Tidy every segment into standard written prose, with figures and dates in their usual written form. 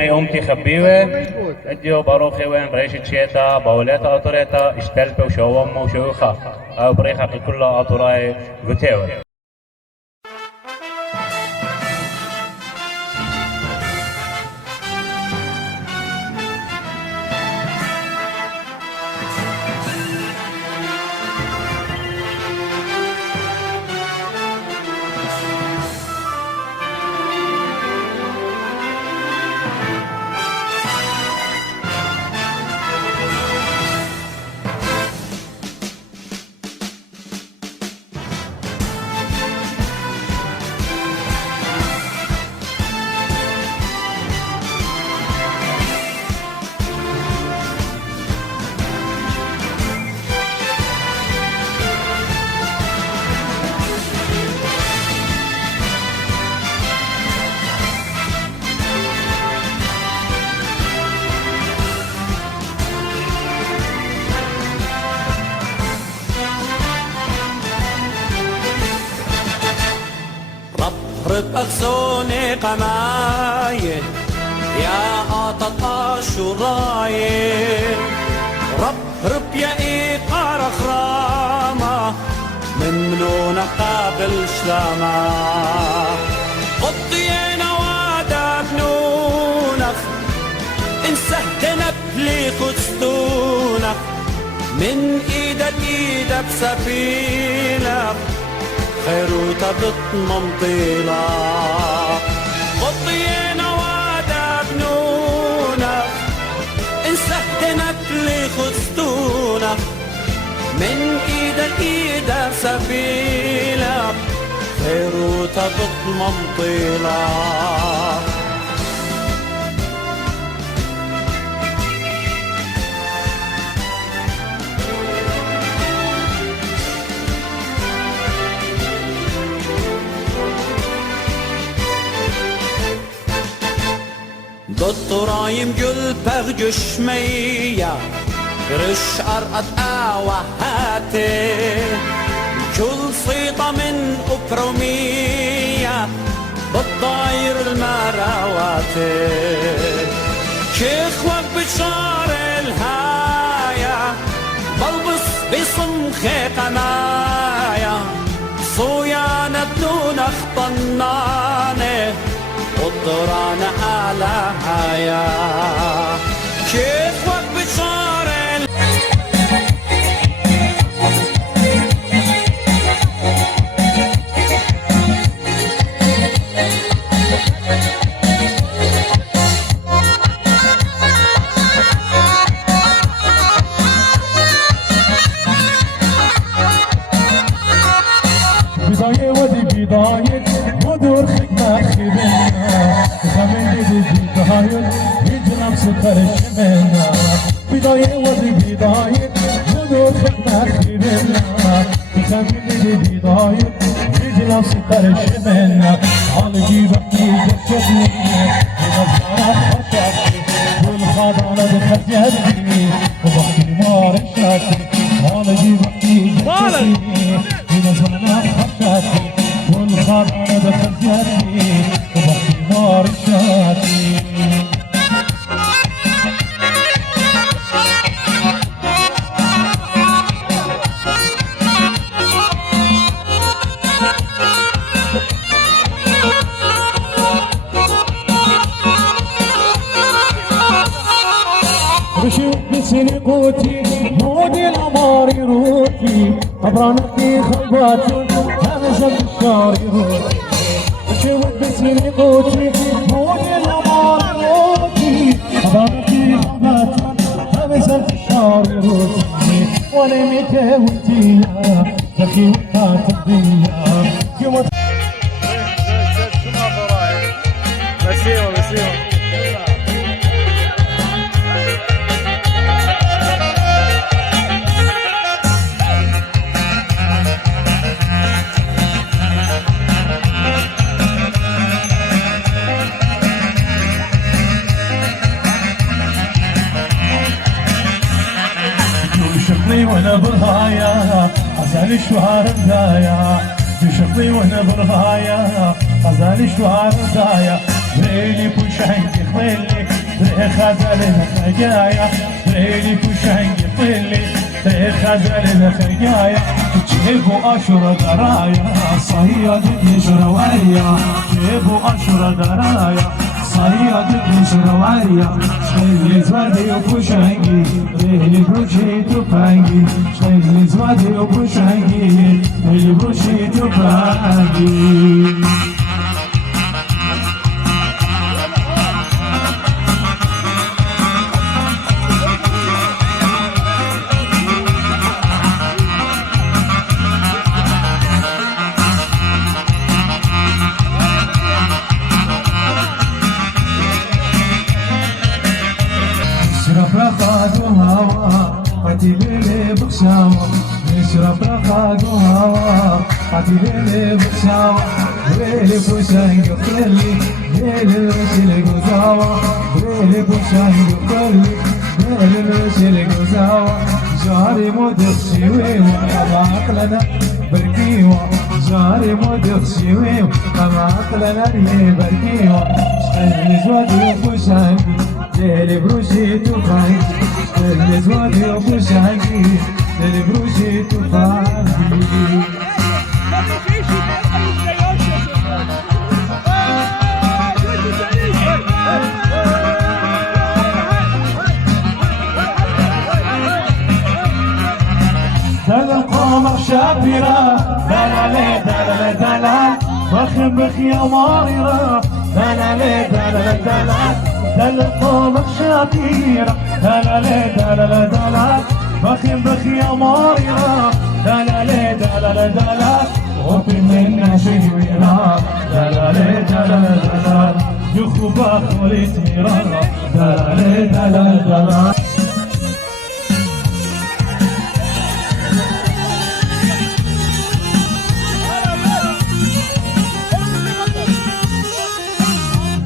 أمتي خبيوة اديو باروخي وين بريشة شيتا باوليتا أطريتا اشتلبة وشوامة وشوخة أو بريخة كلها أطراي غتيوة. رب أغسوني قماية يا قطط شراية رب يا إيقار خرامة من قابل شلامة قطينا وادا بنونخ انسهدنا بلي خدستونخ من إيدا لإيدا بسفينة خيروتا بتمنطيلا قطينا وادا بنونا انسهدنا بلي خدستونا من ايدا لايدا سبيلا خيروتا بتمنطيلا دطرايم جل بغجش ميا رش أرقد آوهاتي كل صيطة من أبرومية بالضاير المراواتي شيخوك بشار الهاية بلبس بصمخي قنايا صويانة دون اخطناني قطران على حياة كيف وقت بشار بداية ودي بداية ودور خدمة خدمة خميني بداية يجنب سكر الشمنا بداية ودي بداية ودور خدمة خدمة خميني بداية يجنب سكر الشمنا على جيبك يجسدني بنظرة خشبتي والخضانة بخجلتي وبحكي مار الشاكي على جيبك يجسدني بنظرة خشبتي والخضانة بخجلتي وبحكي مار الشاكي رشيد بسني قوتي مودي العماري روتي أبرانتي خلباتي همزة بالشاري روتي رشيد بسني قوتي مودي العماري روتي أبرانتي خلباتي همزة بالشاري روتي وأنا متهوتي يا دخي وكاتبي يا وانا برهايا غزال الشهار بدايا بشقي وانا برهايا غزال الشهار بدايا ليلي بوش عندي يخلي خزل الخجايا ليلي كشنج طلي خزل الخجايا جيبوا أشر درايا صياد يشرويا جيبوا أشر درايا صياد يشرويا شغل زوادي وكشنجي ليلي بروشي تفانجي شغل زوادي وكشنجي ليلي بروشي تفانجي رخاد وهوا قتيلي بخشاوة نشرب رخاد وهوا قتيلي بخشاوة ويلي بوشانج قلي ويلي وشيل قزاوة ويلي بوشانج قلي ويلي وشيل قزاوة جاري مدخشي وما عقلنا بركيوة جاري مدخشي وما عقلنا بركيوة شخيل زوادي بوشانج ليلي بروشي تفاي ليلي زوادي وبوشاقي ليلي بروشي تفاي تلقى شابرة دلالي دلالي دلال بخم بخيا ماريرة دلالي دلالي دلال تلقى شابرة دلالي دلالي دلال بخم بخيا ماريرة دلالي دلالي دلال وفي منا شويرة دلالي دلالي دلال يخبى خليت ميرا دلالي دلالي دلال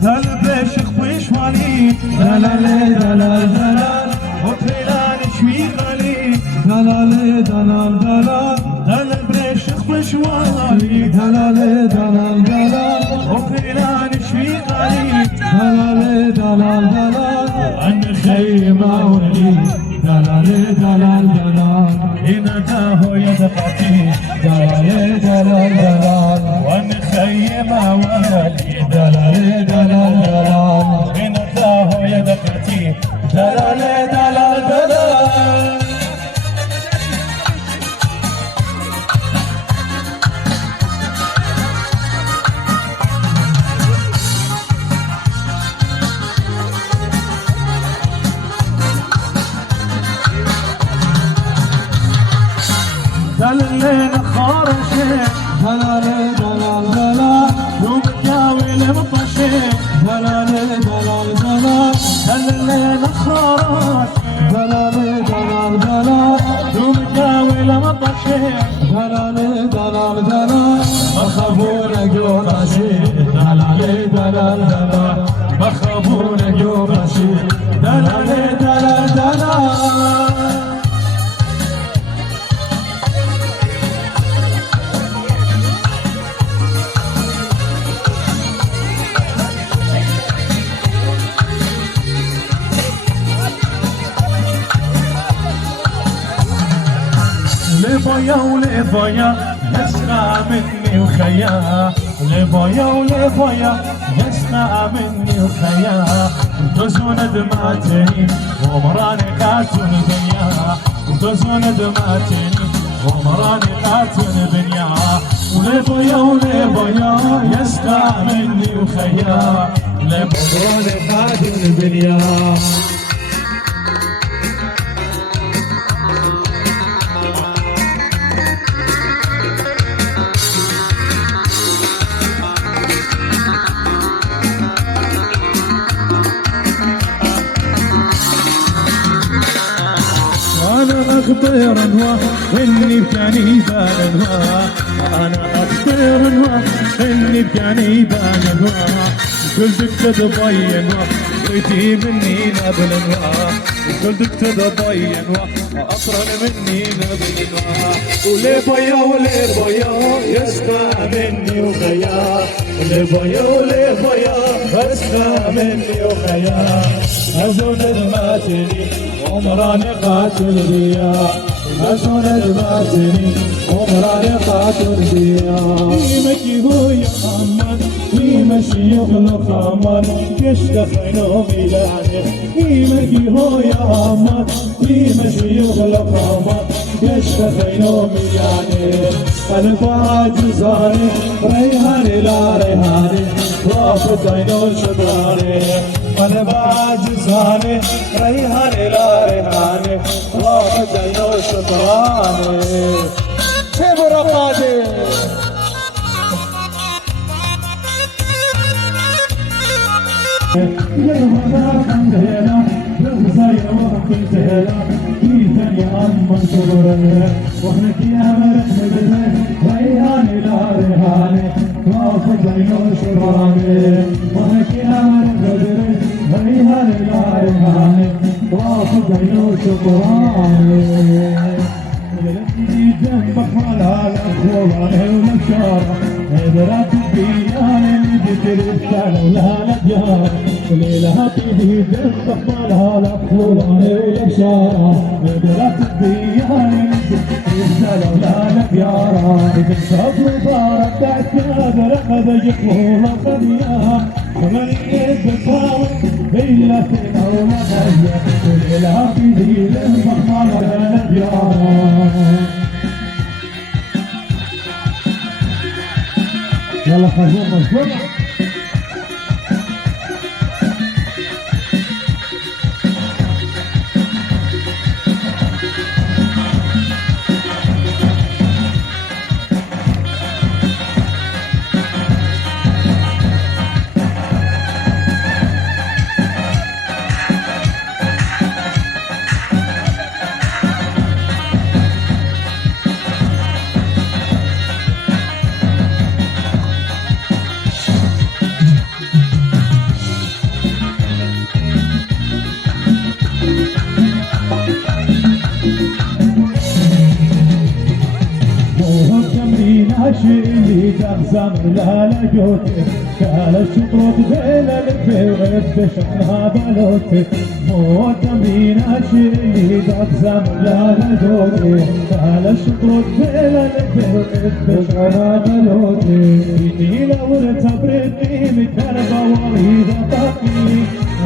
دلبي شخوي شوالي دلالي دلال دلال وطيلان شوي غالي دلالي دلال دلال دلبي شخوي شوالي دلالي دلال دلال وطيلان شوي غالي دلالي دلال دلال عن خيمة ولي دلالي دلال دلال هنا تاهو يدقتي دلالي دلال دلال وعن خيمة ولي دلالي دلال دلال هنا تاهو يدقتي دلالي دلال دلال دلالي خارشي دلالي دلال دلال يوم جاوي المطشي دلالي دلال دلال دلالي خارش دلالي دلال دلال يوم جاوي المطشي دلالي دلال دلال مخبونك يورشي دلالي دلال دلال مخبونك يورشي دلالي دلال دلال لبايا ولبايا يسمع مني وخيا لبايا ولبايا يسمع مني وخيا وتزون دمعتني ومراني قاتل دنيا وتزون دمعتني ومراني قاتل دنيا ولبايا ولبايا يسمع مني وخيا لبايا قاتل دنيا أخبر أنواع إني بكاني بان أنواع أنا أخبر أنواع إني بكاني بان أنواع قلتك تتبين ويتي مني نبل قلتك تتبين وأطرن مني نبل ولي بيا ولي بيا يسمع مني وخيا ولي بيا ولي بيا يسمع مني وخيا أزون الماتني عمراني قاتل بيا أزون الماتني عمراني قاتل بيا قيمك هو يا محمد قيمة يخلق عمر يشتخينو ميلاني قيمك هو يا محمد قيمة يخلق عمر يشتخينو ميلاني الباج زاري ريحاني لا ريحاني رافض عينو شبراني الباج زاري ريحاني لا ريحاني رافض عينو شبراني سيبو رقادي يا هذا عندنا بغزاي وقت هلا كيفن يا عم صبرنا واحنا يا مرحبا ريحان لا ريحان رافض عيون شراني واحنا يا مرحبا ريحان لا ريحان رافض عيون شراني جنبك مالها الأخواني والمشارة هدرات بيان ذكر السنة ولا نجار ليلها بيدي جنبك مالها الأخواني والمشارة هدرات بيان ذكر السنة ولا نجار إذا صبر بارك تعتذر أخذ جفوه خذيها ومن يبقى إلا فينا ولا نجار ليلها بيدي جنبك مالها نجار يلا خذوه مشروع اللي تغزم لا لجوتي كال الشطرات بين الفي وغيب شحنها بلوتي مو تمرين اللي تغزم لا لجوتي كال الشطرات بين الفي وغيب شحنها بلوتي بيتي لو تبردني متربى وإذا طاقي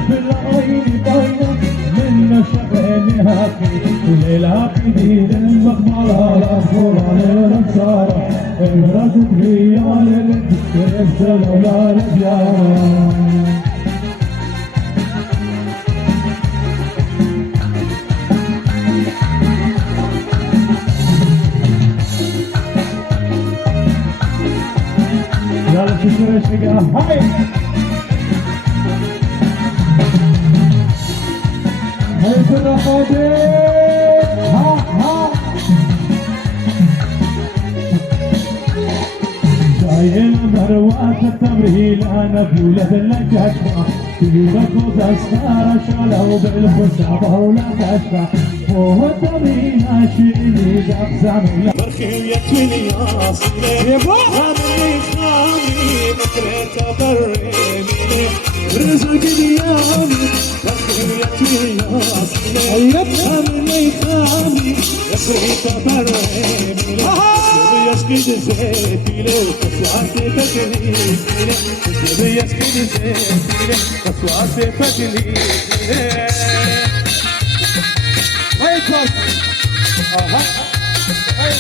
بالعين باينة من شفيني هاكي وليلها بيدي المقمر على القرآن والأبصار الرزق ريال الدكتور ولا الأبيار يلا تشتري شقة هاي هاي كنا فاضي ها جايين مروات التمريل انا بولد لجشفة تجيبك وتسكر شالوا بالخصابة ولا تشفى هو التمرين عشيني دقزم مرخية الياصلي غامي خامي مكرة بريمي رزق دياني مرخية الياصلي غامي خامي يسري بريمي يسكي زيتي لو كسواتي فجلي يسكي زيتي لو كسواتي فجلي هاي كوس هاي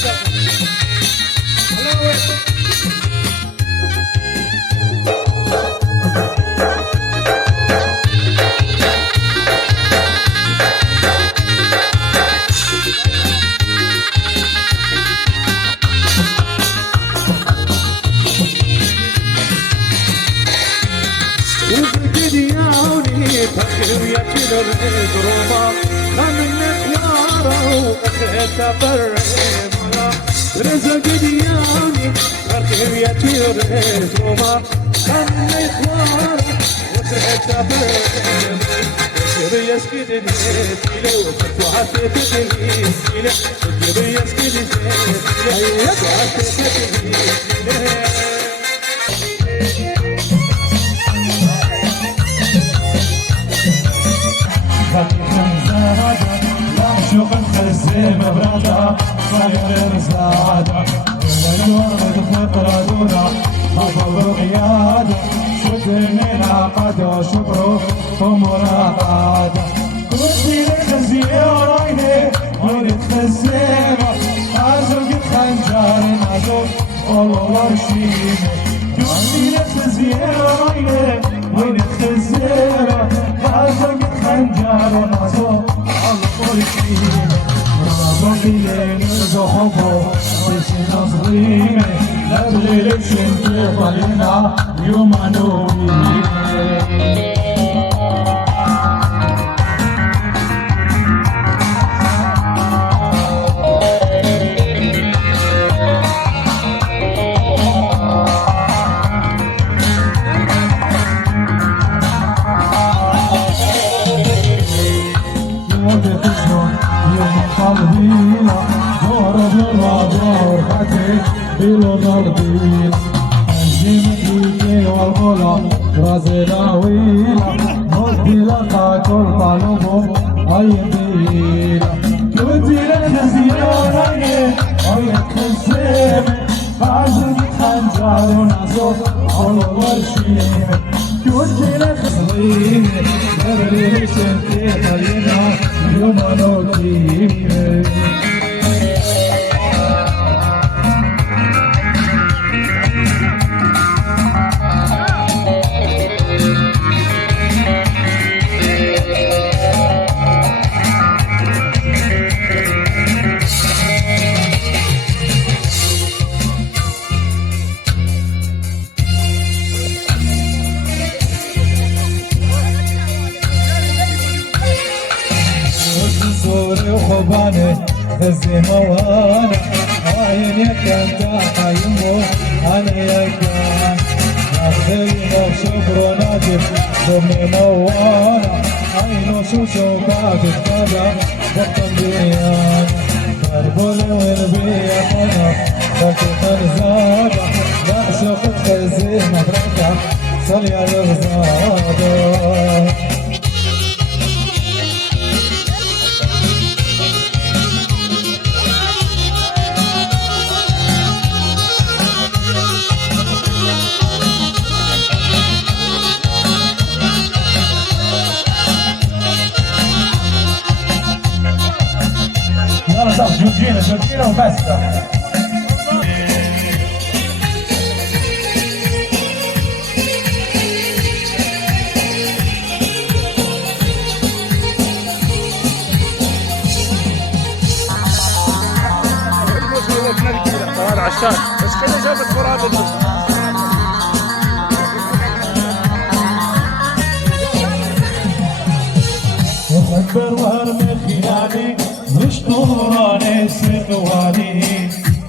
خيرية الإدروما خمنك وارو أخيت برملا رزق دياني بركب يا تيرت روما من إخوان وترحب تفرد جبي يسكت ديتي وفتوحات تدري جبي يسكت ديتي وفتوحات تدري شوق الخزيم برادا صاير رزادا والورد خطرة دونا خطر قيادة شدني العقد وشكره ومراقادة كنتي لخزيم ورايني وين تخزيمة عزوق خنجر عزوق والله رشيمة كنتي لخزيم ورايني وين تخزيمة عزوق خنجر عزوق ربي زخبو بشنا صغيرة لبلي لبشن طلينا يوم نومي إلو ضربين الجمعية والغلا رازنا ويلا نودي لقا كل طلبهم أيدينا كنتي لخزياني أيك خزيمة عزم خنجر ونعزوك على ورشيمة كنتي لخزياني نبري لشنتي خلينا يوم نوتيمة صوري وخباني الزيمة وانا عين يكن تاحا يمو انا يكن نخذينا بشكر ناجف ضمي موانا عينو شوشو بعد الكذا بطن بيان كربولي والبيا خنا بكتر زادا بعشق الزيمة بركة صلي على الغزادة جورجينا وبس عشان بس كده جابت فرادة وخبر وارمي خيالي مشطوراني سقواني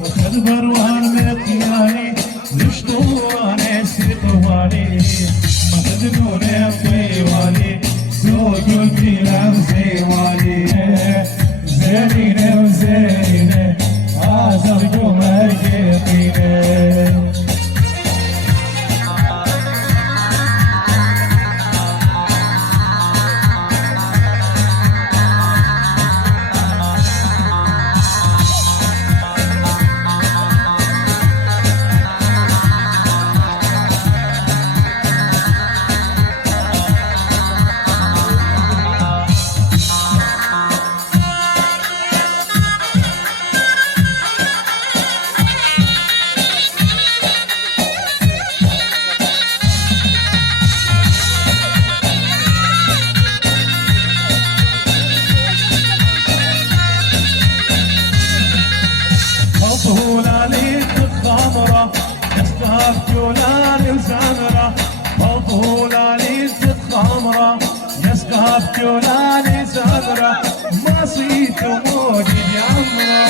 وخبر وارمي خيالي مشطوراني سقواني ما تدنوني طيواني زوج الكلام زيواني زينة وزينة عازركم الكيقينة جولاني زهرة ما صيت موجي بعمرة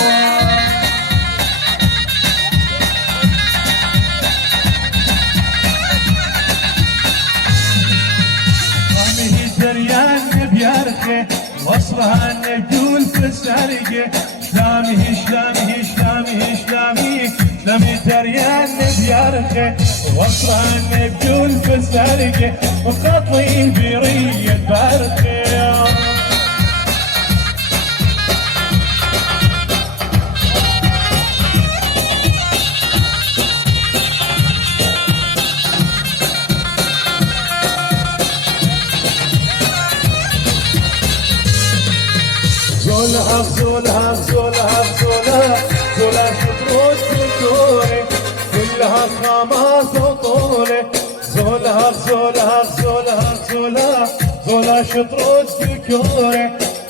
بيارخه وصلها النجول في السرقه شلامي شلامي شلامي شلامي شلامي تريان بيارخه وصلها النجول في السرقه وخطي بريه برخه زولها زولها زولها زولها زولها شطرود كنتوري كلها خامات وطولي زولها زولها زولها زولها زولها شطرود كنتوري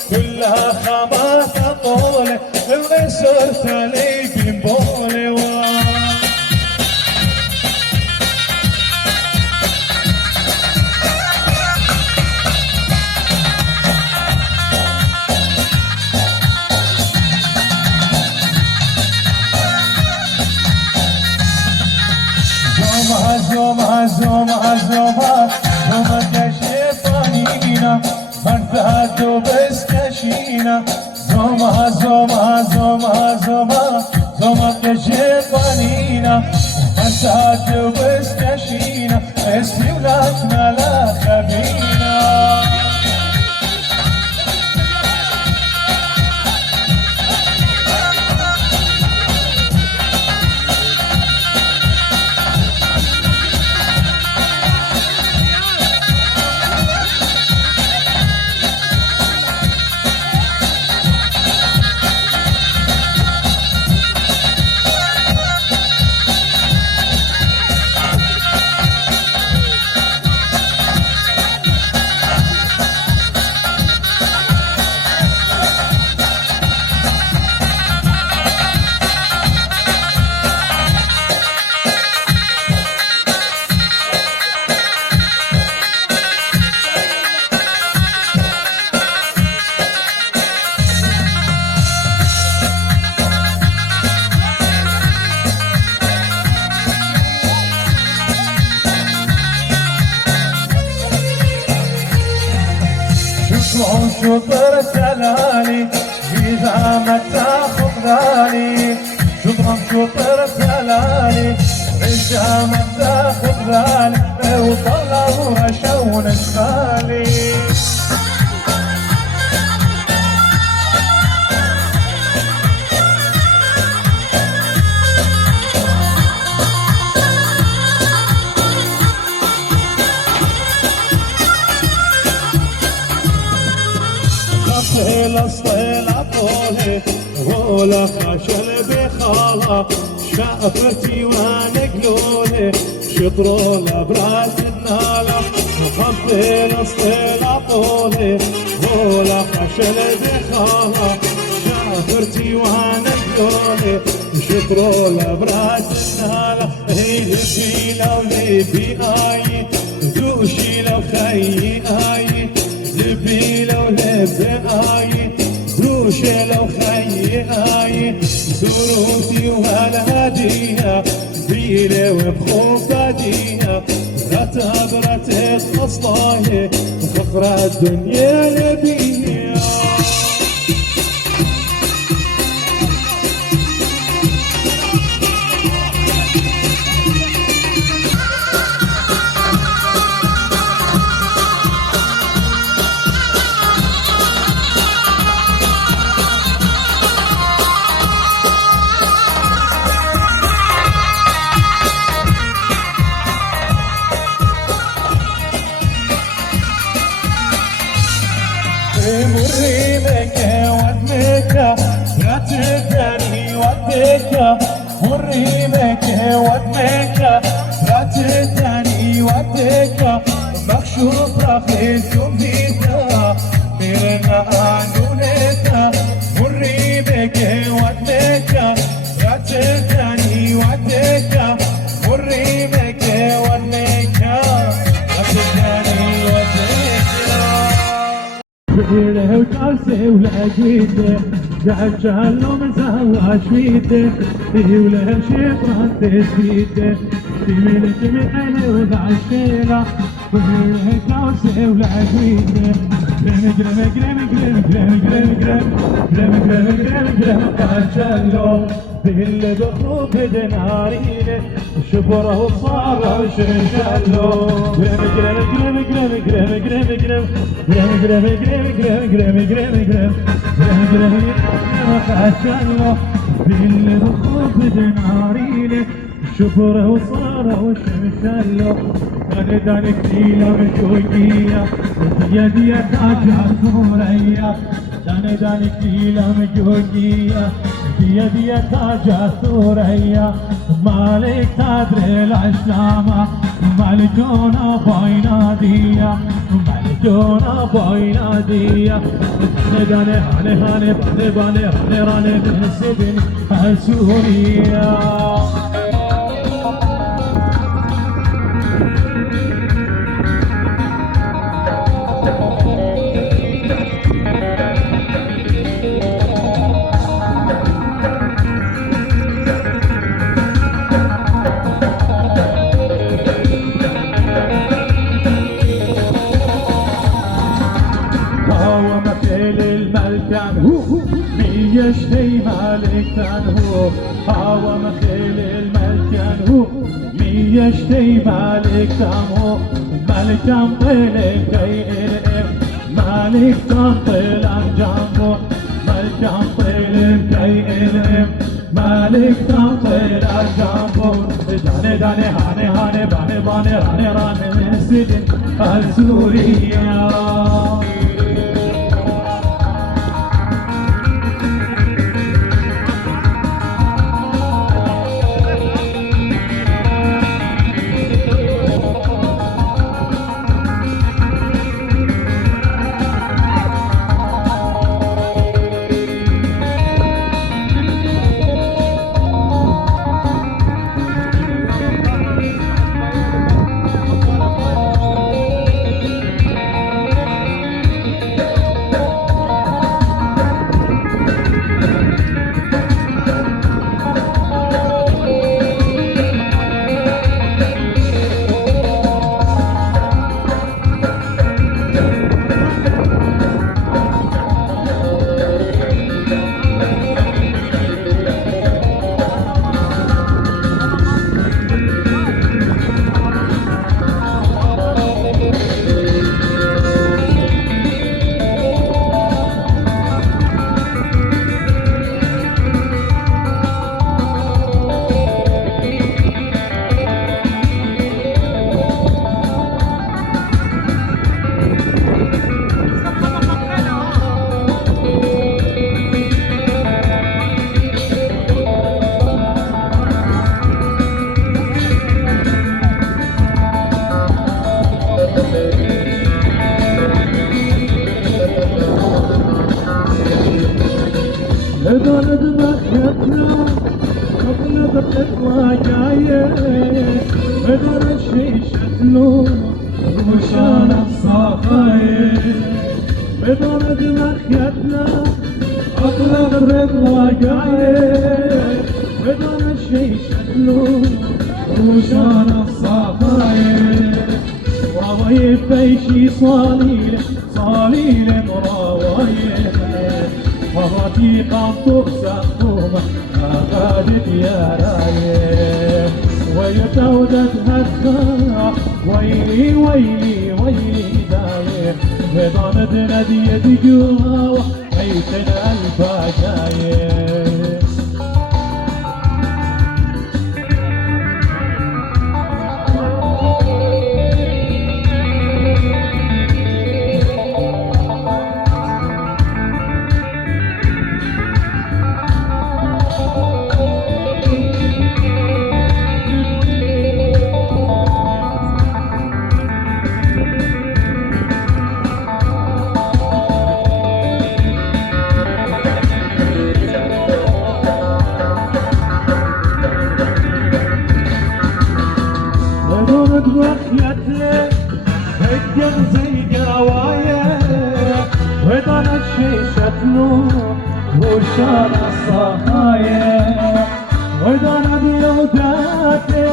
كلها خامات وطولي اللي صرت علي بنبولي زومها زومها زومها زومها كشيطانينا فرثات وبس كشينا زومها زومها زومها زومها زومها كشيطانينا فرثات وبس كشينا اسمي ولادنا لا خبينا شطر سلالي إذا ما تاخذ بالي شطر سلالي إذا ما تاخذ بالي وطلعوا رشون السالي صهيلة صهيلة طولي غولة خشل بخالة شافرتي وانا قلولي شطرولة براس النالة صهيلة صهيلة طولي غولة خشل بخالة شافرتي وانا قلولي شطرولة براس النالة هي لبيلة ولبي آي دوشي لو خيي آي لبيلة ولبي آي روشة لو خيي آي سروتي وهالهدية بيلة وبخوف بدية غتها برتت أصلاهي فقرة الدنيا نبية مري مكة ودمكة لا تداني ودمكة مري مكة ودمكة لا تداني ودمكة مكشوف رخيص بيتا ميرنا عنونتا مري مكة ودمكة لا تداني ودمكة مري مكة ودمكة لا تداني ودمكة فقيره وكاسه ولقيته جعل جهله من سهوى شفيته فيه وله شيطان تسبيته تميل تميل وضع الشيله فقيره كاسه ولقيته اللي بخوف دنارينه شبره وصار وشنشلو قرم قرم قرم قرم قرم قرم قرم قرم قرم قرم قرم قرم قرم قرم قرم اللي بخوف دنارينه شبره وصار وشنشلو داني داني كتيلة مجوجية ديا تاجع ثوريا داني داني كتيلة مجوجية ديا تاجع ثوريا مالك تدري العشامة مالجونا باينادية مالجونا باينادية داني هاني هاني باني باني هاني راني بنسبني سوريا يشتي مالكان هو هوا مخيل الملكان هو مي يشتي مالكان هو مالكان طيل كيئلم مالك طيل عن جنبه مالكان طيل كيئلم مالك طيل عن جنبه داني داني هاني هاني باني باني راني راني من سجن السورية لدرد مخيتنا قبل بتطلع جاية لدرد شي شكله وشان الصفاية لدرد مخيتنا قبل بتطلع جاية لدرد شي شكله وشان الصفاية وراوي بيشي صاليل صاليل وراوي وغتي قمطر سقومة أخذت يا رايه ويتودت هكا ويلي ويلي ويلي دايه وضمت ندية جوا حيثنا الفجايه وخيتلي هجر زي قوايا وضلت شي شكله وشان الصهايا وضلت يوداتي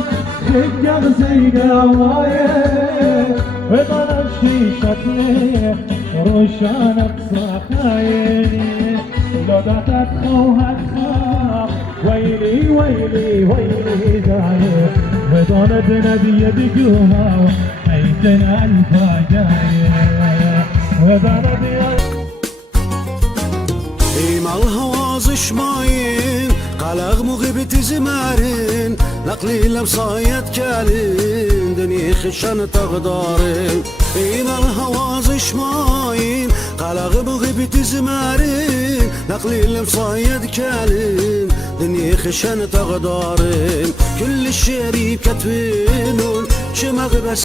هجر زي قوايا وضلت شي شكله روشانك صخايني لو داتت خوهك خاف ويلي ويلي ويلي داير بدون بنبي بقوها حيتنا الفاجاير وبنبي إيما الهوازش ماين قلق مغيبة زمارين نقلي لمصايد كالين دني خشان تغدارين إيما الهوازش ماين قلق مغيبة زمارين نقلي لمصايد كالين دني خشان تغدارين كل الشريك كتوينون شمغ بس